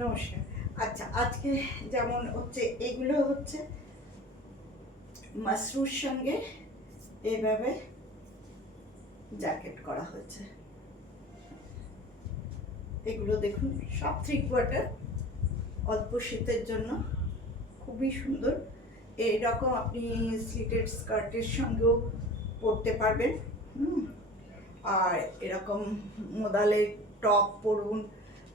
নমস্কার। আচ্ছা, আজকে যেমন হচ্ছে এগুলো হচ্ছে মাশরুর সঙ্গে এভাবে জ্যাকেট করা হয়েছে। এগুলো দেখুন সব 3/4, অল্প শীতের জন্য খুবই সুন্দর। এইরকম আপনি স্লিটেড স্কার্টের সঙ্গেও পরতে পারবেন। আর এরকম মোদালের টপ পরুন,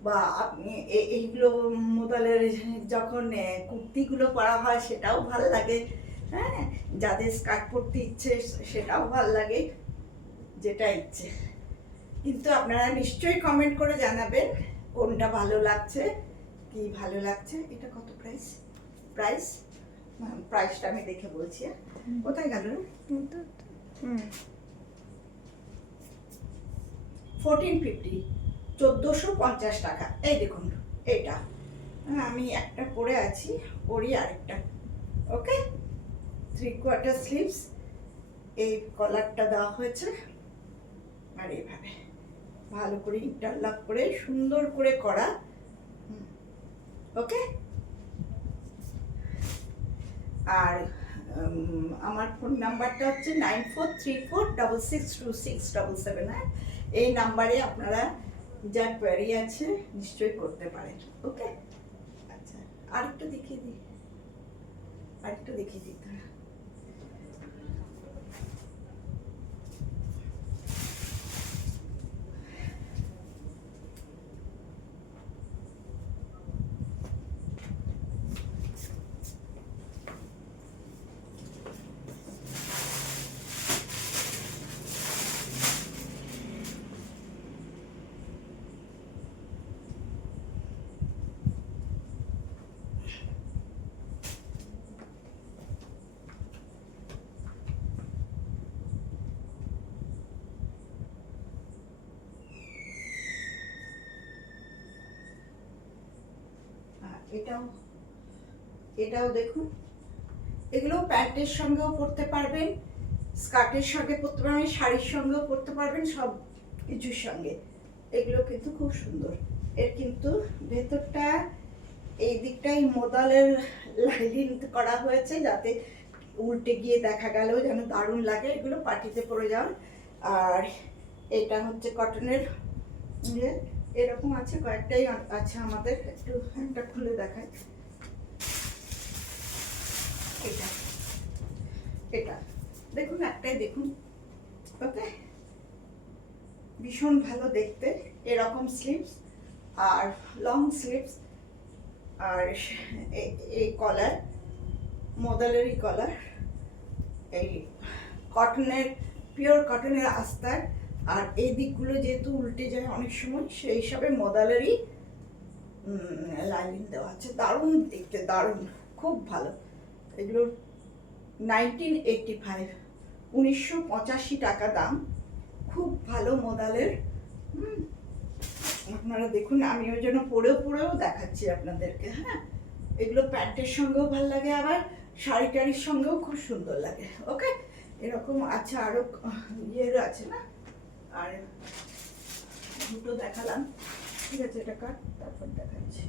বা আপনি এইগুলো মোদালের যখন কুর্তিগুলো পরা হয় সেটাও ভাল লাগে। হ্যাঁ, যাদের স্কার্ট পরতে ইচ্ছে সেটাও ভাল লাগে, যেটা ইচ্ছে। কিন্তু আপনারা নিশ্চয়ই কমেন্ট করে জানাবেন কোনটা ভালো লাগছে, কি ভালো লাগছে। এটা কত প্রাইস? প্রাইস প্রাইসটা আমি দেখে বলছি। কোথায় গেল? 1450, 1450 টাকা। এই দেখুন এইটা আমি একটা পরে আছি, পরি আরেকটা। ওকে, 3/4 স্লিভস, এই কলারটা দেওয়া হয়েছে, আর এইভাবে ভালো করে ইন্টারলক করে সুন্দর করে করা। ওকে, আর আমার ফোন নাম্বারটা হচ্ছে 9434662677। হ্যাঁ, এই নাম্বারে আপনারা যা কোয়ারি আছে নিশ্চয়ই করতে পারেন। ওকে, আচ্ছা আরেকটু দেখিয়ে দিই, আরেকটু দেখিয়ে দিই। এটাও এটাও দেখুন, এগুলো প্যান্টের সঙ্গেও পরতে পারবেন, স্কার্টের সঙ্গে পরতে পারবেন, শাড়ির সঙ্গেও পরতে পারবেন, সব কিছুর সঙ্গে। এগুলো কিন্তু খুব সুন্দর। এর কিন্তু ভেতরটা এই দিকটাই মোদালের লাইনিং করা হয়েছে, যাতে উল্টে গিয়ে দেখা গেল যেন দারুণ লাগে। এগুলো পার্টিতে পরে যান। আর এটা হচ্ছে কটনের, এরকম আছে কয়েকটাই আছে আমাদের। একটু একটা খুলে দেখাই। এটা এটা দেখুন, একটাই দেখুন। ওকে, ভীষণ ভালো দেখতে। এরকম স্লিভস আর লং স্লিভস, আর এই কলার মোদালেরই কলার, এই কটনের, পিওর কটনের আস্তার। আর এই দিকগুলো যেহেতু উল্টে যায় অনেক সময়, সেই হিসাবে মোদালেরই লাইনিং দেওয়া আছে। দারুণ দেখতে, দারুণ, খুব ভালো। এগুলোর 1985, 1985 টাকা দাম। খুব ভালো মোদালের। আপনারা দেখুন, আমি ওই জন্য পরেও দেখাচ্ছি আপনাদেরকে। হ্যাঁ, এগুলো প্যান্টের সঙ্গেও ভালো লাগে, আবার শাড়ি টাড়ির সঙ্গেও খুব সুন্দর লাগে। ওকে, এরকম আছে আরো ইয়ের আছে না, আর দুটো দেখালাম। ঠিক আছে, এটা কাট, তারপর দেখাচ্ছি।